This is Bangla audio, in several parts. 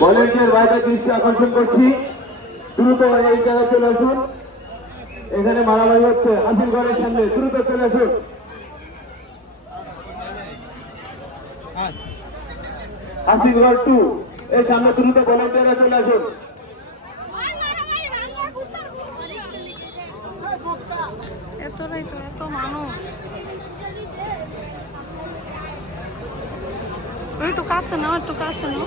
ভলেন্টিয়ার ভাইদের দৃষ্টি আকর্ষণ করছি, দ্রুত এই জায়গায় চলে আসুন। এখানে মারামারি হচ্ছে হাসিল ঘরের সামনে, দ্রুত চলে আসুন। হাসিল ঘর 2 এর সামনে দ্রুত ভলেন্টিয়াররা চলে আসুন। এতটাই তো এত মানুষ, একটু কাছে নাও, একটু কাছে নাও।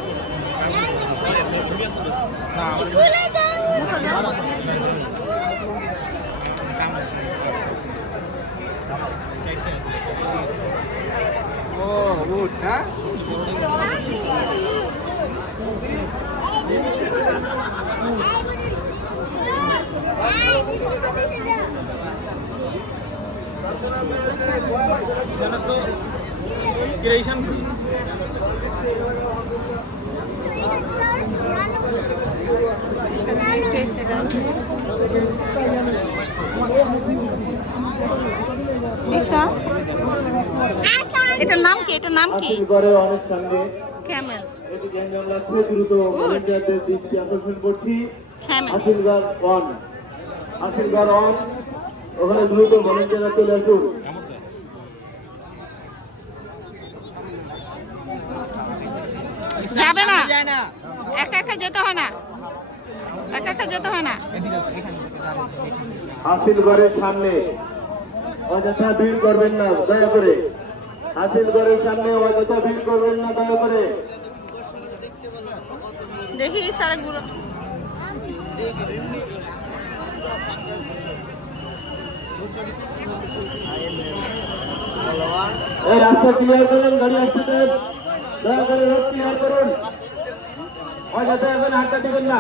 এটার নাম কি? এটার নাম কি? ক্যামেল। দ্রুত ভলেন্টিয়ারদের দৃষ্টি আকর্ষণ করছি। হাসিলঘর 1, হাসিলঘর 1 ওখানে দ্রুত ভলেন্টিয়াররা চলে আসুন। যাবে না, একা একা যেতে হয় না, একা একা যেতে হয় না। হাসিলঘরের সামনে অযথা ভিড় করবেন না দয়া করে। হাসিলঘরের সামনে অযথা ভিড় করবেন না দয়া করে। দেখি সারাগুলো এই রাস্তা ক্লিয়ার করুন, গাড়ি আসতে দয়া করে রোড ক্লিয়ার করুন। অযথা এখন হাঁটা দিবেন না।